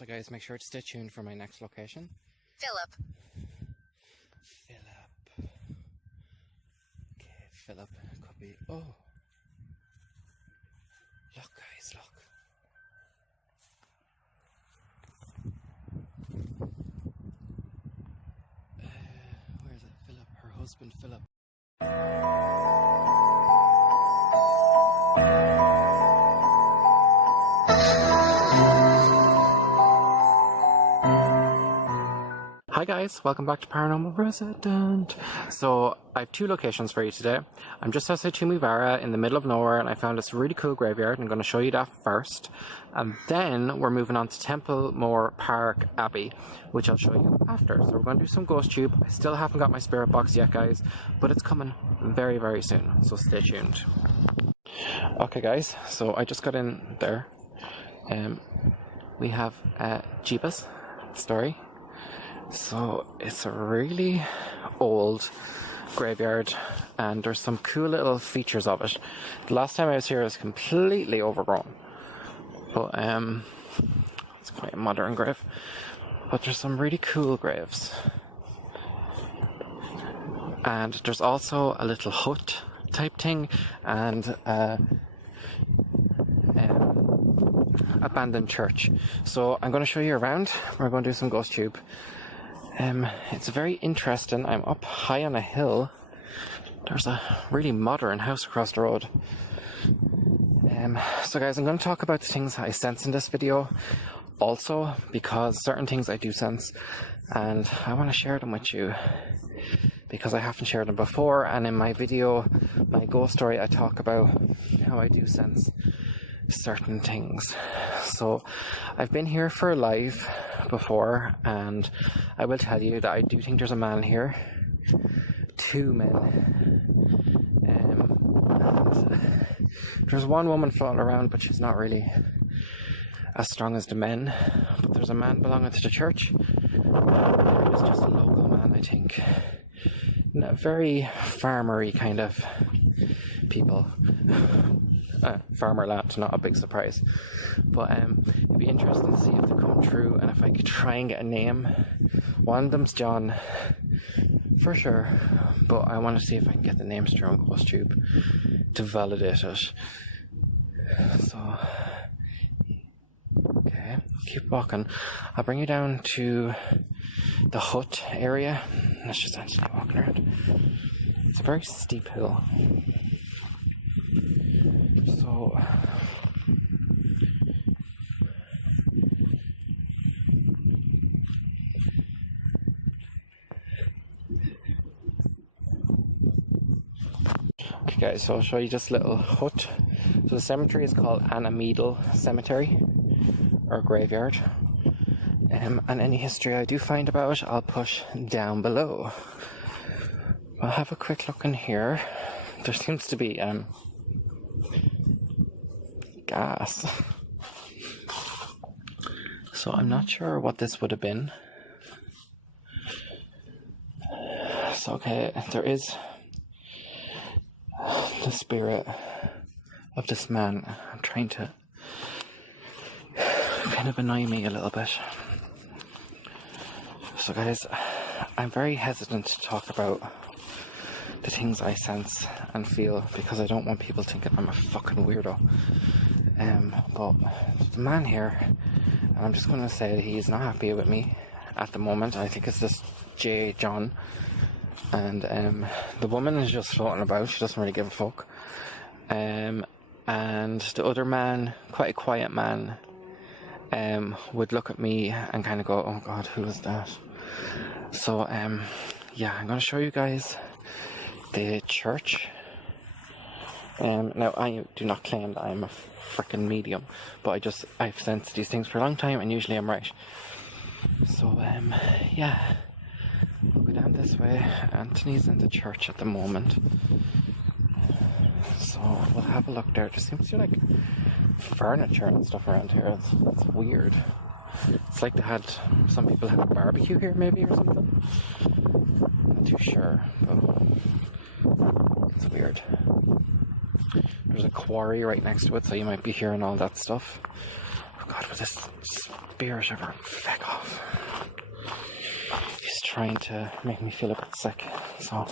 So guys, make sure to stay tuned for my next location. Philip. Okay, Philip could be... Oh! Look guys, look. Where is it? Philip, her husband Philip. Hi guys, welcome back to Paranormal Resident. So I have two locations for you today. I'm just outside Tumivara in the middle of nowhere, and I found this really cool graveyard. I'm going to show you that first, and then we're moving on to Templemore Park Abbey, which I'll show you after. So we're going to do some ghost tube. I still haven't got my spirit box yet guys, but it's coming very, very soon, so stay tuned. Okay guys, so I just got in there. We have Jeebus story. So it's a really old graveyard, and there's some cool little features of it. The last time I was here it was completely overgrown, but it's quite a modern grave, but there's some really cool graves. And there's also a little hut type thing and abandoned church. So I'm going to show you around. We're going to do some ghost tube. It's very interesting. I'm up high on a hill. There's a really modern house across the road. So guys, I'm going to talk about the things I sense in this video also, because certain things I do sense and I want to share them with you because I haven't shared them before. And in my video, my ghost story, I talk about how I do sense certain things. So I've been here for a live before, and I will tell you that I do think there's a man here, two men, and there's one woman floating around, but she's not really as strong as the men. But there's a man belonging to the church. There is just a local man, I think, very farmery kind of people. Farmer land, not a big surprise, but it'd be interesting to see if they come true and if I could try and get a name. One of them's John for sure, but I want to see if I can get the names through on Ghost Tube to validate it. So okay, keep walking. I'll bring you down to the hut area. Let's just actually walk around. It's a very steep hill. So okay guys, so I'll show you this little hut. So the cemetery is called Annameadle Cemetery, or graveyard, and any history I do find about it I'll push down below. I'll have a quick look in here. There seems to be gas. So I'm not sure what this would have been. So okay, there is the spirit of this man. I'm trying to kind of annoy me a little bit. So guys, I'm very hesitant to talk about the things I sense and feel because I don't want people thinking I'm a fucking weirdo. But the man here, and I'm just going to say that he's not happy with me at the moment. I think it's this J. John, and the woman is just floating about. She doesn't really give a fuck. And the other man, quite a quiet man, would look at me and kind of go, "Oh God, who is that?" So yeah, I'm going to show you guys the church. Now I do not claim that I'm a freaking medium, but I've sensed these things for a long time and usually I'm right. So yeah, we'll go down this way. Anthony's in the church at the moment, so we'll have a look there. There seems to be like furniture and stuff around here. It's weird. It's like some people had a barbecue here maybe or something. Not too sure, but it's weird. There's a quarry right next to it, so you might be hearing all that stuff. God, will this spirit ever feck off? He's trying to make me feel a bit sick, so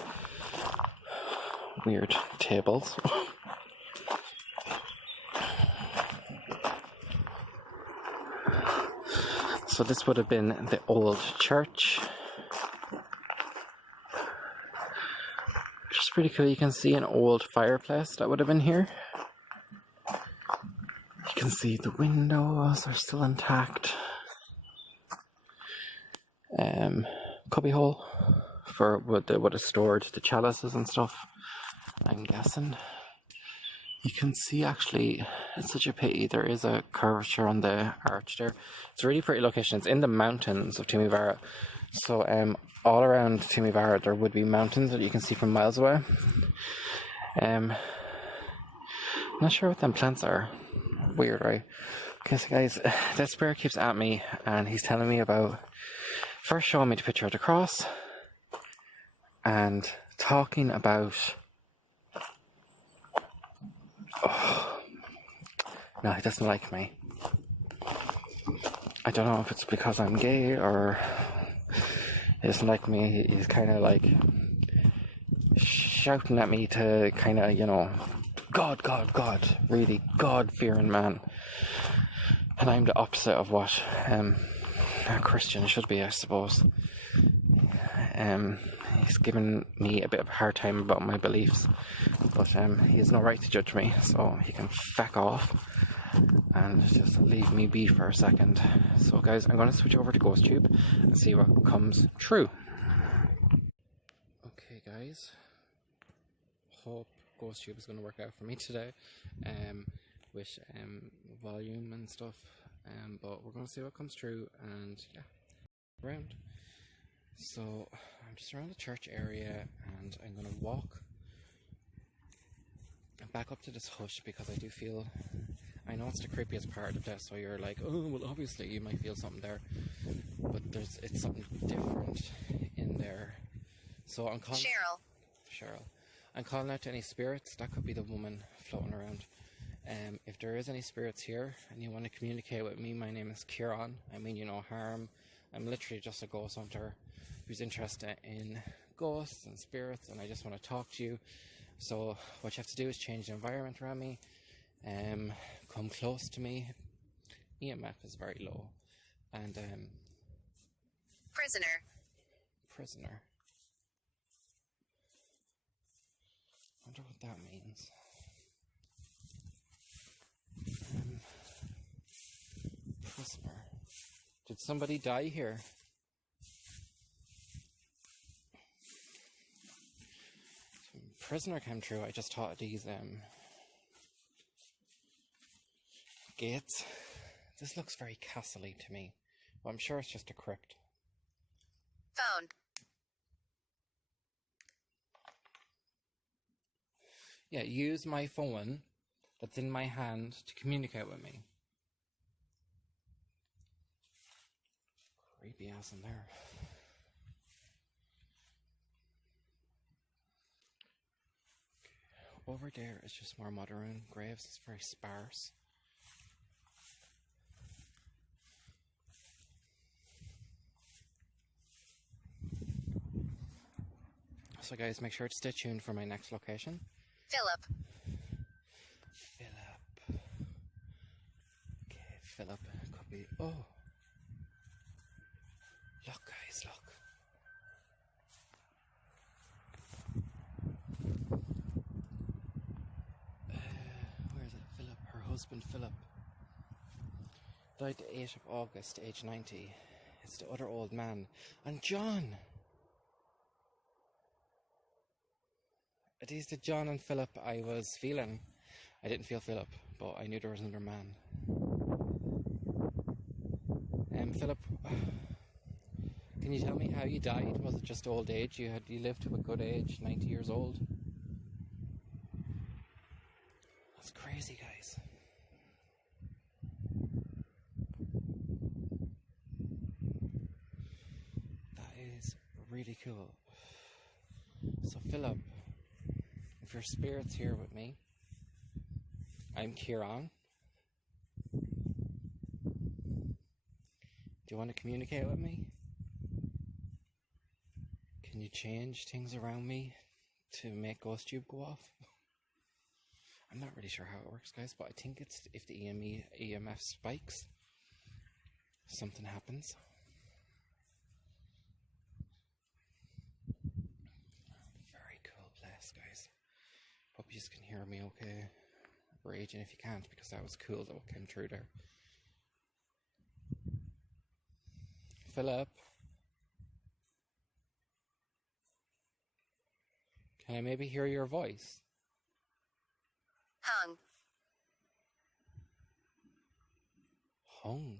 weird tables. So this would have been the old church. Which is pretty cool. You can see an old fireplace that would have been here. You can see the windows are still intact. Cubby hole for what they would have stored the chalices and stuff, I'm guessing. You can see, actually, it's such a pity, there is a curvature on the arch there. It's a really pretty location. It's in the mountains of Tumivara. So all around Tumivara there would be mountains that you can see from miles away. I'm not sure what them plants are. Weird, right? Okay, so guys, that spirit keeps at me and he's telling me about first showing me the picture of the cross and talking about... Oh, no, he doesn't like me. I don't know if it's because I'm gay or he doesn't like me. He's kind of like shouting at me to kind of, you know, God, God, God, really God-fearing man. And I'm the opposite of what a Christian should be, I suppose. He's given me a bit of a hard time about my beliefs, but he has no right to judge me, so he can feck off and just leave me be for a second. So guys, I'm going to switch over to GhostTube and see what comes true. Okay guys, hope GhostTube is going to work out for me today with volume and stuff, but we're going to see what comes true and yeah, around. So I'm just around the church area and I'm going to walk back up to this hutch because I do feel, I know it's the creepiest part of this, so you're like, oh well obviously you might feel something there, but it's something different in there. So I'm calling Cheryl. I'm calling out to any spirits. That could be the woman floating around. If there is any spirits here and you want to communicate with me, my name is Kieran. I mean you no harm. I'm literally just a ghost hunter who's interested in ghosts and spirits, and I just want to talk to you. So what you have to do is change the environment around me, come close to me. EMF is very low, and prisoner. I wonder what that means. Prisoner. Did somebody die here? Prisoner came true. I just thought these gates. This looks very castle-y to me. Well, I'm sure it's just a crypt. Phone. Yeah, use my phone that's in my hand to communicate with me. Creepy ass in there. Over there is just more modern graves. It's very sparse. So guys, make sure to stay tuned for my next location. Philip. Okay, Philip could be... Oh! Look guys, look. Where is it? Philip, her husband Philip. Died the 8th of August, age 90. It's the other old man. And John! It is the John and Philip I was feeling. I didn't feel Philip, but I knew there was another man. Philip, can you tell me how you died? Was it just old age? You lived to a good age, 90 years old? That's crazy, guys. That is really cool. So Philip, if your spirit's here with me, I'm Kieran. Do you want to communicate with me? Can you change things around me to make Ghost Tube go off? I'm not really sure how it works, guys, but I think it's if the EMF spikes, something happens. Very cool place, guys. Hope you can hear me okay. Raging if you can't, because that was cool that what came through there. Philip, can I maybe hear your voice? Hung. Hung?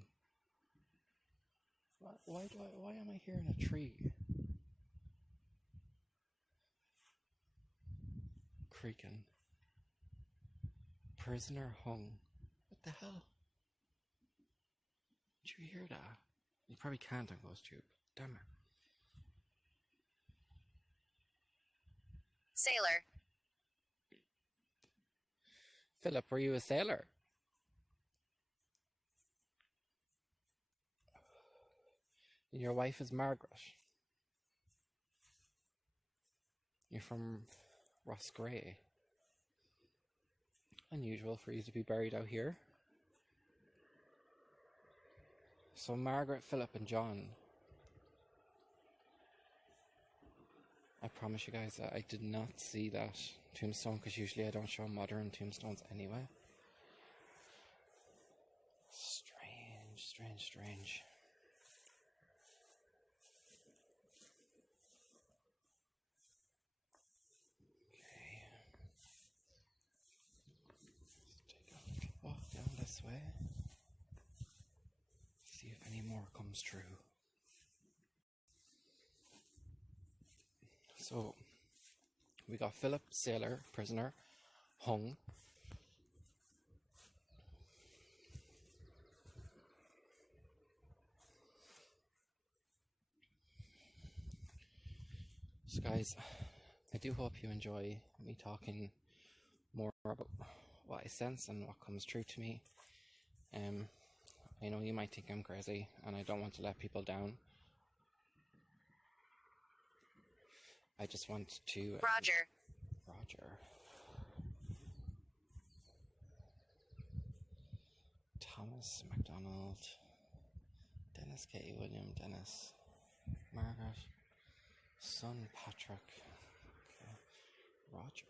Why am I hearing a tree? Creaking. Prisoner hung. What the hell? Did you hear that? You probably can't on Ghost Tube. Damn it. Sailor. Philip, were you a sailor? And your wife is Margaret. You're from Roscrea. Unusual for you to be buried out here. So Margaret, Philip and John. I promise you guys that I did not see that tombstone, because usually I don't show modern tombstones anyway. Strange, strange, strange. Okay. Let's take a little walk down this way. See if any more comes true. So, we got Philip, sailor, prisoner, hung. So guys, I do hope you enjoy me talking more about what I sense and what comes true to me. I know you might think I'm crazy, and I don't want to let people down. I just want to... Roger. Thomas MacDonald, Dennis K. William, Dennis, Margaret, son Patrick, okay. Roger.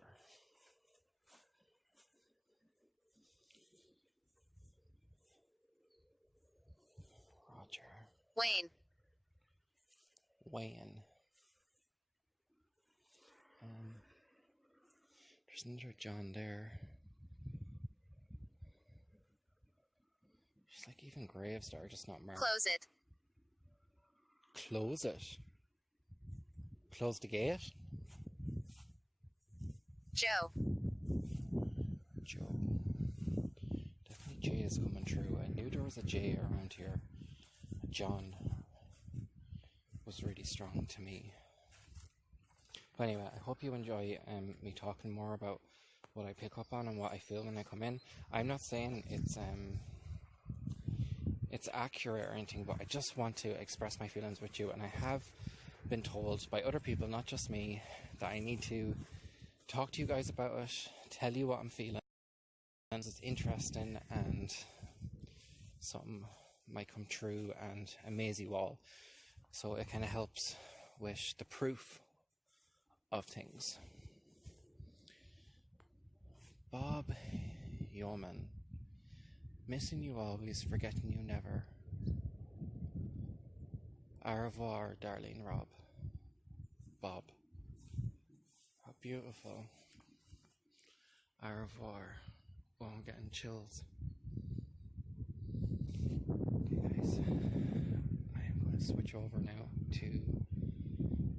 Wayne. There's another John there. There's like even graves that are just not marked. Close it. Close it? Close the gate? Joe. Definitely J is coming through. I knew there was a J around here. John was really strong to me. But anyway, I hope you enjoy me talking more about what I pick up on and what I feel when I come in. I'm not saying it's accurate or anything, but I just want to express my feelings with you, and I have been told by other people, not just me, that I need to talk to you guys about it, tell you what I'm feeling, and it's interesting and something might come true and amaze you all. So it kind of helps with the proof of things. Bob Yeoman. Missing you always, forgetting you never. Au revoir, darling Rob. Bob. How beautiful. Au revoir. Oh, I'm getting chills. Okay guys, I am going to switch over now to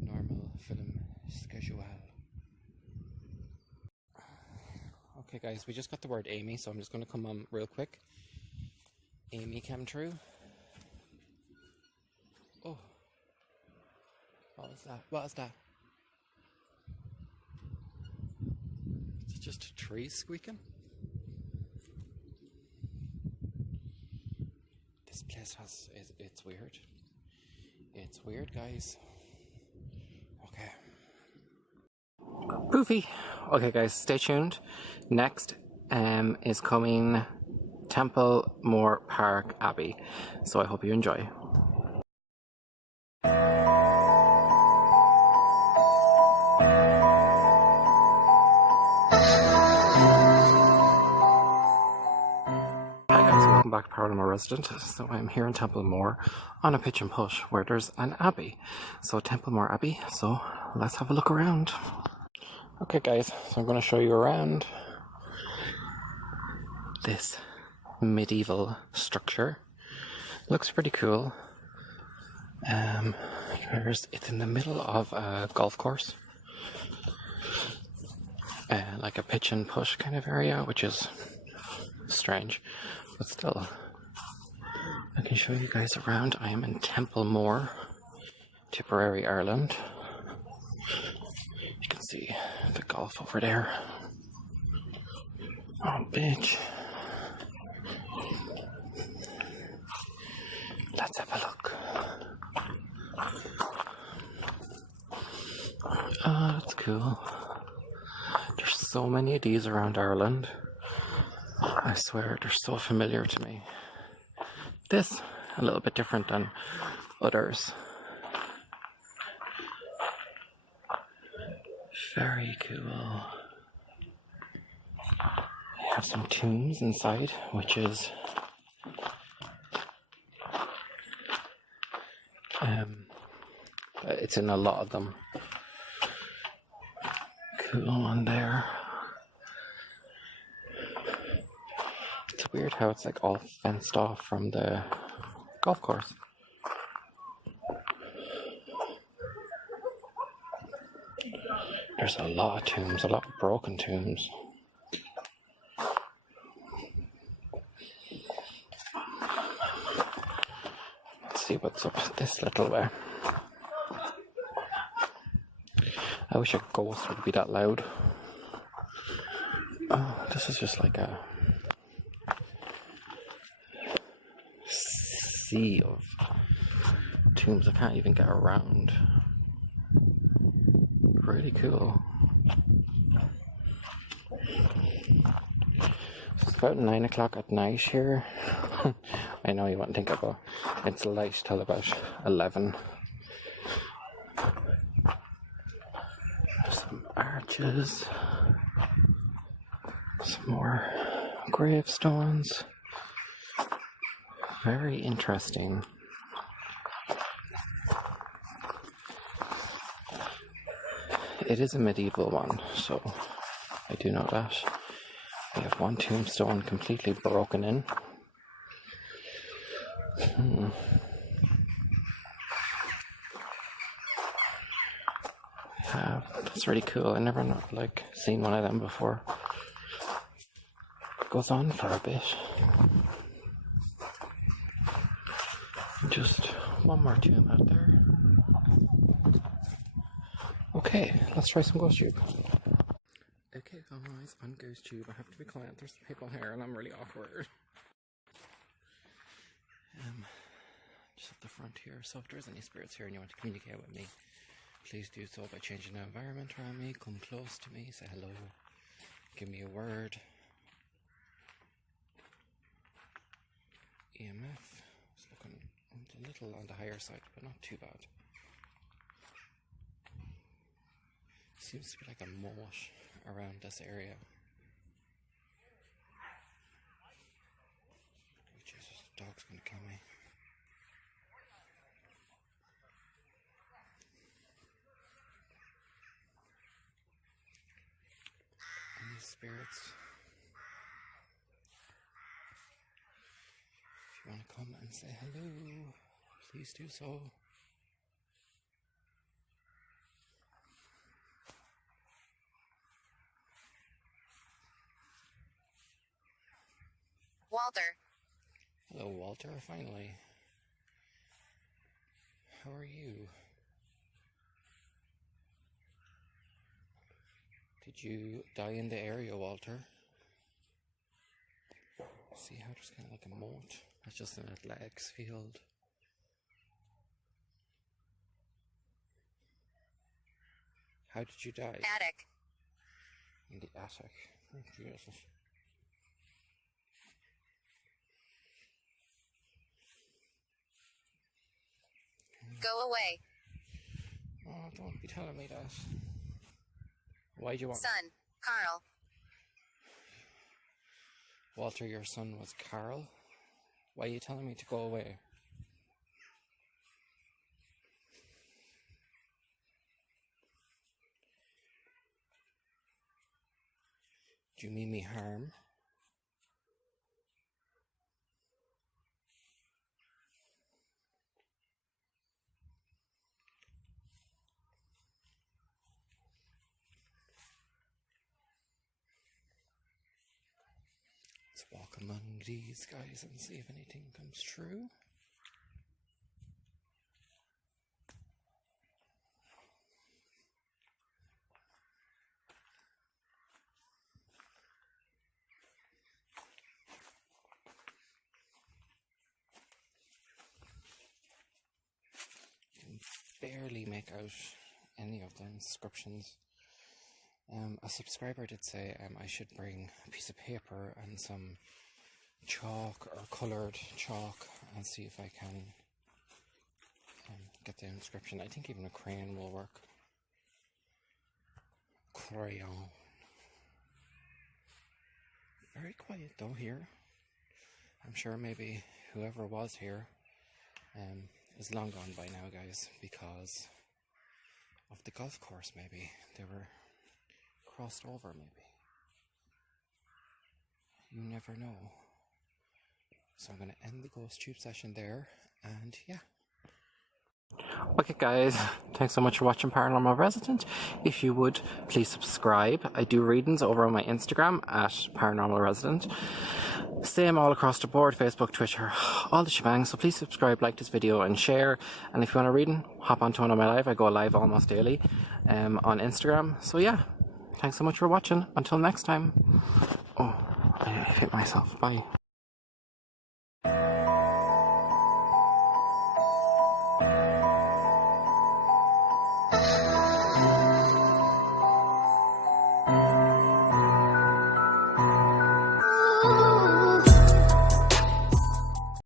normal film schedule. Okay guys, we just got the word Amy, so I'm just going to come on real quick. Amy came through. Oh. What was that? What was that? Is it just a tree squeaking? This place it's weird. It's weird, guys. Okay. Poofy! Okay, guys, stay tuned. Next is coming Templemore Park Abbey. So I hope you enjoy. Welcome back to Paranormal Resident. So I'm here in Templemore on a pitch and push where there's an abbey. So Templemore Abbey, so let's have a look around. Okay guys, so I'm going to show you around this medieval structure. Looks pretty cool. It's in the middle of a golf course. Like a pitch and push kind of area, which is strange. But still, I can show you guys around. I am in Templemore, Tipperary, Ireland. You can see the golf over there. Oh, big. Let's have a look. Oh, that's cool. There's so many of these around Ireland. I swear, they're so familiar to me. This, a little bit different than others. Very cool. I have some tombs inside, which is it's in a lot of them. Cool one there. It's weird how it's like all fenced off from the golf course. There's a lot of tombs, a lot of broken tombs. Let's see what's up this little way. I wish a ghost would be that loud. Oh, this is just like a sea of tombs. I can't even get around. Really cool. It's about 9 o'clock at night here. I know you wouldn't think about it. It's light till about 11. Some arches. Some more gravestones. Very interesting. It is a medieval one, so I do know that. We have one tombstone completely broken in. That's really cool. I never seen one of them before. It goes on for a bit. Just one more tomb out there. Okay, let's try some ghost tube. Okay guys, on ghost tube I have to be quiet, there's people here and I'm really awkward. Just at the front here, so if there's any spirits here and you want to communicate with me, please do so by changing the environment around me, come close to me, say hello, give me a word. EMF, it's looking a little on the higher side, but not too bad. Seems to be like a moat around this area. Oh Jesus, the dog's gonna kill me. Any spirits? If you want to come and say hello, please do so. Walter. Hello, Walter, finally. How are you? Did you die in the area, Walter? See how there's kind of like a moat That's just an athletics field. How did you die? Attic. In the attic. Oh, Jesus. Go away. Oh, don't be telling me that. Why do you want... Son. Carl. Walter, your son was Carl? Why are you telling me to go away? Do you mean me harm? Let's walk among these guys and see if anything comes true. Barely make out any of the inscriptions. A subscriber did say I should bring a piece of paper and some chalk or coloured chalk and see if I can get the inscription. I think even a crayon will work. Crayon. Very quiet though here. I'm sure maybe whoever was here is long gone by now, guys, because of the golf course. Maybe they were crossed over, maybe. You never know. So I'm going to end the ghost tube session there, and yeah. Okay guys, thanks so much for watching Paranormal Resident. If you would, please subscribe. I do readings over on my Instagram at Paranormal Resident. Same all across the board, Facebook, Twitter, all the shebang. So please subscribe, like this video and share. And if you want a reading, hop onto one of my live. I go live almost daily on Instagram. So yeah, thanks so much for watching. Until next time. Oh, I hit myself. Bye.